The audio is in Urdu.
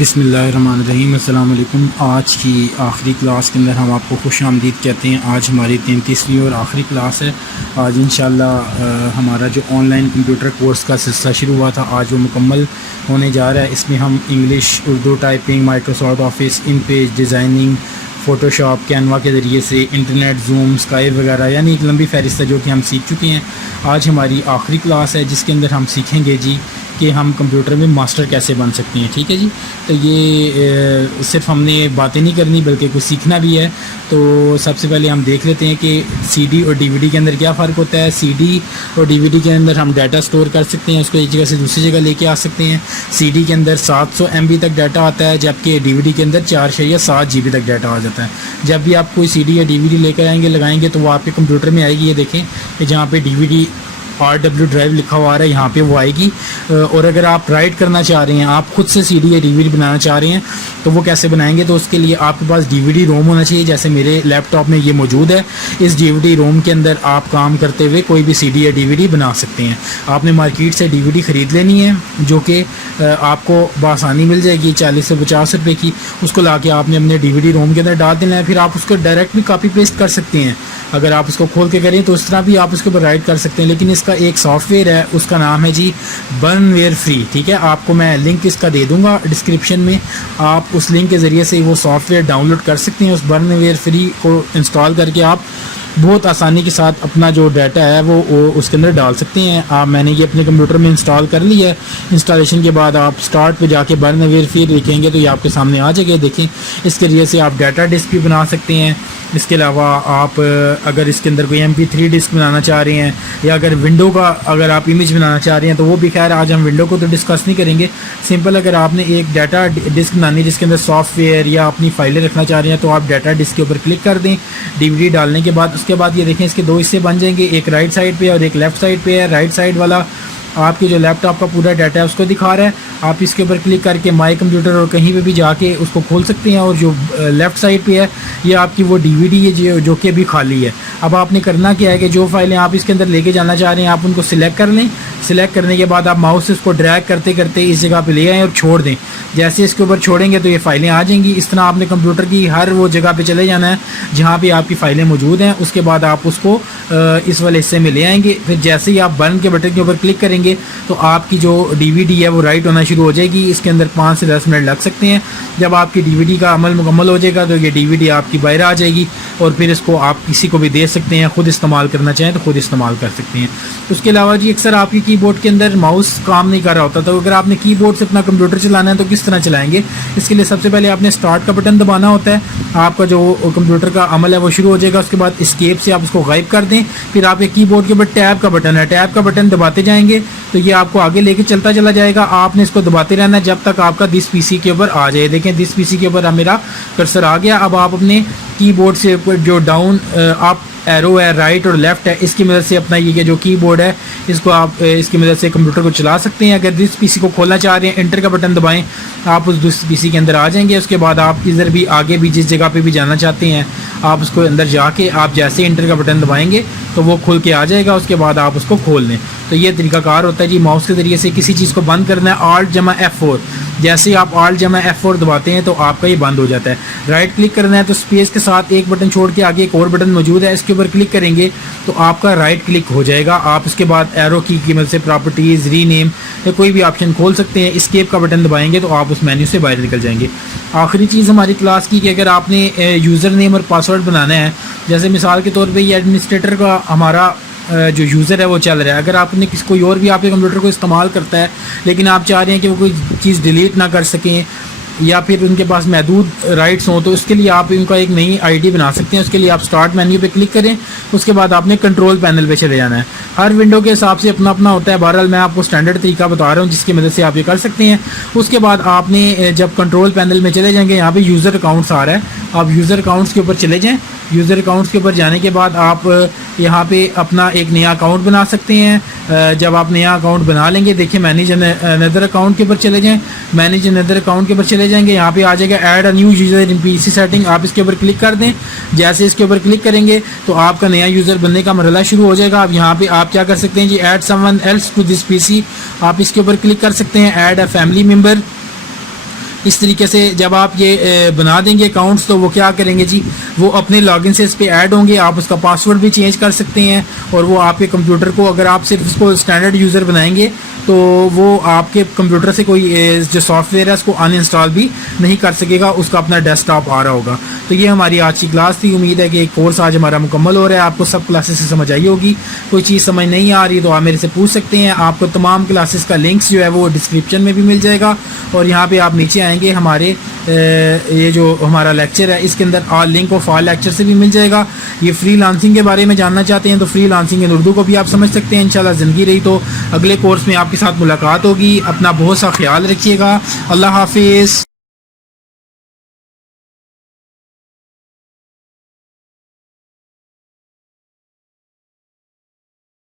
بسم اللہ الرحمن الرحیم۔ السلام علیکم۔ آج کی آخری کلاس کے اندر ہم آپ کو خوش آمدید کہتے ہیں۔ آج ہماری 33ویں اور آخری کلاس ہے۔ آج انشاءاللہ ہمارا جو آن لائن کمپیوٹر کورس کا سلسلہ شروع ہوا تھا آج وہ مکمل ہونے جا رہا ہے۔ اس میں ہم English, Urdu typing, Microsoft Office, InPage designing, Photoshop, Canva کے ذریعے سے انٹرنیٹ، زوم، اسکائپ وغیرہ، یعنی ایک لمبی فہرست ہے جو کہ ہم سیکھ چکے ہیں۔ آج ہماری آخری کلاس ہے جس کے اندر ہم سیکھیں گے کہ ہم کمپیوٹر میں ماسٹر کیسے بن سکتے ہیں۔ ٹھیک ہے جی، تو یہ صرف ہم نے باتیں نہیں کرنی بلکہ کچھ سیکھنا بھی ہے۔ تو سب سے پہلے ہم دیکھ لیتے ہیں کہ سی ڈی اور ڈی وی ڈی کے اندر کیا فرق ہوتا ہے۔ سی ڈی اور ڈی وی ڈی کے اندر ہم ڈیٹا سٹور کر سکتے ہیں، اس کو ایک جگہ سے دوسری جگہ لے کے آ سکتے ہیں۔ سی ڈی کے اندر 700 MB تک ڈیٹا آتا ہے، جبکہ ڈی وی ڈی کے اندر 4.7 GB تک ڈیٹا آ جاتا ہے۔ جب بھی آپ کوئی سی ڈی یا ڈی وی ڈی لے کر آئیں گے لگائیں گے تو وہ آپ کے کمپیوٹر میں آئے گی۔ یہ دیکھیں کہ جہاں پہ ڈی وی ڈی RW ڈرائیو لکھا ہوا ہے یہاں پہ وہ آئے گی۔ اور اگر آپ رائٹ کرنا چاہ رہے ہیں، آپ خود سے سی ڈی یا ڈی وی ڈی بنانا چاہ رہے ہیں تو وہ کیسے بنائیں گے؟ تو اس کے لیے آپ کے پاس ڈی وی ڈی روم ہونا چاہیے، جیسے میرے لیپ ٹاپ میں یہ موجود ہے۔ اس ڈی وی ڈی روم کے اندر آپ کام کرتے ہوئے کوئی بھی سی ڈی یا ڈی وی ڈی بنا سکتے ہیں۔ آپ نے مارکیٹ سے ڈی وی ڈی خرید لینی ہے جو کہ آپ کو بآسانی مل جائے گی 40 سے 50 روپے کی۔ اس کو لا کے آپ نے اپنے ڈی وی ڈی روم کے اندر ڈال دینا ہے، پھر آپ اس کو ڈائریکٹ بھی کاپی پیسٹ کر سکتے ہیں۔ اگر آپ اس کو کھول کے کریں تو اس طرح بھی آپ اس کے اوپر رائٹ کر سکتے ہیں، لیکن اس کا ایک سافٹ ویئر ہے، اس کا نام ہے جی برن ویئر فری۔ ٹھیک ہے، آپ کو میں لنک اس کا دے دوں گا ڈسکرپشن میں، آپ اس لنک کے ذریعے سے وہ سافٹ ویئر ڈاؤن لوڈ کر سکتے ہیں۔ اس برن ویئر فری کو انسٹال کر کے آپ بہت آسانی کے ساتھ اپنا جو ڈیٹا ہے وہ اس کے اندر ڈال سکتے ہیں۔ میں نے یہ اپنے کمپیوٹر میں انسٹال کر لی ہے۔ انسٹالیشن کے بعد آپ اسٹارٹ پہ جا کے برن ویئر فری لکھیں گے تو یہ آپ کے سامنے آ جائے گا۔ دیکھیں اس کے ذریعے سے آپ ڈیٹا ڈسک بھی بنا سکتے ہیں۔ اس کے علاوہ آپ اگر اس کے اندر کوئی MP3 ڈسک بنانا چاہ رہے ہیں یا اگر ونڈو کا اگر آپ امیج بنانا چاہ رہے ہیں تو وہ بھی، خیر آج ہم ونڈو کو تو ڈسکس نہیں کریں گے۔ سمپل اگر آپ نے ایک ڈیٹا ڈسک بنانی ہے جس کے اندر سافٹ ویئر یا اپنی فائلیں رکھنا چاہ رہے ہیں تو آپ ڈیٹا ڈسک کے اوپر کلک کر دیں ڈی وی ڈی ڈالنے کے بعد۔ اس کے بعد یہ دیکھیں اس کے 2 حصے بن جائیں گے، ایک رائٹ سائڈ پہ اور ایک لیفٹ سائڈ پہ ہے۔ رائٹ سائڈ والا آپ کی جو لیپ ٹاپ کا پورا ڈیٹا ہے اس کو دکھا رہا ہے، آپ اس کے اوپر کلک کر کے مائی کمپیوٹر اور کہیں پہ بھی جا کے اس کو کھول سکتے ہیں۔ اور جو لیفٹ سائڈ پہ ہے یہ آپ کی وہ ڈی وی ڈی ہے جو کہ ابھی خالی ہے۔ اب آپ نے کرنا کیا ہے کہ جو فائلیں آپ اس کے اندر لے کے جانا چاہ رہے ہیں آپ ان کو سلیکٹ کر لیں۔ سلیکٹ کرنے کے بعد آپ ماؤس سے اس کو ڈریگ کرتے کرتے اس جگہ پہ لے آئیں اور چھوڑ دیں۔ جیسے اس کے اوپر چھوڑیں گے تو یہ فائلیں آ جائیں گی۔ اس طرح آپ نے کمپیوٹر کی ہر وہ جگہ پہ چلے جانا ہے جہاں پہ آپ کی فائلیں موجود ہیں۔ اس کے بعد آپ اس کو اس والے حصے میں لے آئیں گے۔ پھر جیسے ہی آپ برن کے بٹن کے اوپر کلک کریں گے تو آپ کی جو ڈی وی ڈی ہے وہ رائٹ ہونا شروع ہو جائے گی۔ اس کے اندر 5 سے 10 منٹ لگ سکتے ہیں۔ جب آپ کی ڈی وی ڈی کا عمل مکمل ہو جائے گا تو یہ ڈی وی ڈی آپ کی باہر آ جائے گی اور پھر اس کو آپ کسی کو بھی دے سکتے ہیں، خود استعمال کرنا چاہیں تو خود استعمال کر سکتے ہیں۔ اس کے علاوہ جی اکثر آپ کی کی بورڈ کے اندر ماؤس کام نہیں کر رہا ہوتا، تو اگر آپ نے کی بورڈ سے اپنا کمپیوٹر چلانا ہے تو کس طرح چلائیں گے؟ اس کے لیے سب سے پہلے آپ نے اسٹارٹ کا بٹن دبانا ہوتا ہے، آپ کا جو کمپیوٹر کا عمل ہے وہ شروع ہو جائے گا۔ اس کے بعد اسکیپ سے آپ اس کو غائب کر دیں، پھر آپ کے کی بورڈ کے اوپر ٹیب کا بٹن ہے، ٹیب کا بٹن دباتے جائیں گے تو یہ آپ کو آگے لے کے چلتا چلا جائے گا۔ آپ نے اس کو دباتے رہنا ہے جب تک آپ کا دس PC کے اوپر آ جائے۔ دیکھیں دس PC کے اوپر میرا کرسر آ گیا۔ اب آپ اپنے کی بورڈ سے جو ڈاؤن آپ ایرو ہے، رائٹ اور لیفٹ ہے، اس کی مدد سے اپنا یہ جو کی بورڈ ہے اس کو آپ اس کی مدد سے کمپیوٹر کو چلا سکتے ہیں۔ اگر دس PC کو کھولنا چاہ رہے ہیں انٹر کا بٹن دبائیں، آپ اس دس PC کے اندر آ جائیں گے۔ اس کے بعد آپ ادھر بھی آگے بھی جس جگہ پہ بھی جانا چاہتے ہیں آپ اس کو اندر جا کے آپ جیسے انٹر کا بٹن دبائیں گے تو وہ کھل کے آ جائے گا۔ اس کے بعد آپ اس کو کھول لیں۔ تو یہ طریقہ کار ہوتا ہے جی ماؤس کے ذریعے سے کسی چیز کو بند کرنا ہے۔ Alt+F4 جیسے ہی آپ Alt+F4 دباتے ہیں تو آپ کا یہ بند ہو جاتا ہے۔ رائٹ کلک کرنا ہے تو اسپیس کے ساتھ ایک بٹن چھوڑ کے آگے ایک اور بٹن موجود ہے، اس کے اوپر کلک کریں گے تو آپ کا رائٹ کلک ہو جائے گا۔ آپ اس کے بعد ایرو کی مدد سے پراپرٹیز، ری نیم یا کوئی بھی آپشن کھول سکتے ہیں۔ اسکیپ کا بٹن دبائیں گے تو آپ اس مینیو سے باہر نکل جائیں گے۔ آخری چیز ہماری کلاس کی کہ اگر آپ نے یوزر نیم اور پاسورڈ بنانا ہے، جیسے مثال کے طور پہ یہ ایڈمنسٹریٹر کا ہمارا جو یوزر ہے وہ چل رہا ہے، اگر آپ نے کوئی اور بھی آپ کے کمپیوٹر کو استعمال کرتا ہے لیکن آپ چاہ رہے ہیں کہ وہ کوئی چیز ڈیلیٹ نہ کر سکیں یا پھر ان کے پاس محدود رائٹس ہوں تو اس کے لیے آپ ان کا ایک نئی ID بنا سکتے ہیں۔ اس کے لیے آپ اسٹارٹ مینیو پہ کلک کریں، اس کے بعد آپ نے کنٹرول پینل پہ چلے جانا ہے۔ ہر ونڈو کے حساب سے اپنا اپنا ہوتا ہے، بہرحال میں آپ کو اسٹینڈرڈ طریقہ بتا رہا ہوں جس کی مدد سے آپ یہ کر سکتے ہیں۔ اس کے بعد آپ نے جب کنٹرول پینل میں چلے جائیں گے یہاں پہ یوزر اکاؤنٹس آ رہا ہے، آپ یوزر اکاؤنٹس کے اوپر چلے جائیں۔ یوزر اکاؤنٹس کے اوپر جانے کے بعد آپ یہاں پہ اپنا ایک نیا اکاؤنٹ بنا سکتے ہیں۔ جب آپ نیا اکاؤنٹ بنا لیں گے دیکھیں مینیج اندر اکاؤنٹ کے اوپر چلے جائیں، مینیج اندر اکاؤنٹ کے اوپر چلے جائیں گے، یہاں پہ آ جائے گا add a new user in PC setting, آپ اس کے اوپر کلک کر دیں۔ جیسے اس کے اوپر کلک کریں گے تو آپ کا نیا یوزر بننے کا مرحلہ شروع ہو جائے گا۔ اب یہاں پہ آپ کیا کر سکتے ہیں جی add someone else to this PC، آپ اس کے اوپر کلک کر سکتے ہیں۔ ایڈ اے فیملی ممبر، اس طریقے سے جب آپ یہ بنا دیں گے اکاؤنٹس تو وہ کیا کریں گے جی، وہ اپنے لاگ ان سے اس پہ ایڈ ہوں گے. آپ اس کا پاسورڈ بھی چینج کر سکتے ہیں اور وہ آپ کے کمپیوٹر کو، اگر آپ صرف اس کو اسٹینڈرڈ یوزر بنائیں گے تو وہ آپ کے کمپیوٹر سے کوئی جو سافٹ ویئر ہے اس کو ان انسٹال بھی نہیں کر سکے گا، اس کا اپنا ڈیسک ٹاپ آ رہا ہوگا. تو یہ ہماری آج کی کلاس تھی. امید ہے کہ ایک کورس آج ہمارا مکمل ہو رہا ہے. آپ کو سب کلاسز سے سمجھ آئی ہوگی. کوئی چیز سمجھ نہیں آ رہی تو آپ میرے سے پوچھ سکتے ہیں. آپ کو تمام کلاسز کا لنکس جو ہے وہ ڈسکرپشن میں بھی مل جائے گا، اور یہاں پہ آپ نیچے آئیں گے ہمارے یہ جو ہمارا لیکچر ہے اس کے اندر لنک آف آل لیکچر سے بھی مل جائے گا. یہ فری لانسنگ کے بارے میں جاننا چاہتے ہیں تو فری لانسنگ ان اردو کو بھی آپ سمجھ سکتے ہیں. انشاءاللہ زندگی رہی تو اگلے کورس میں آپ کے ساتھ ملاقات ہوگی. اپنا بہت سا خیال رکھیے گا. اللہ حافظ.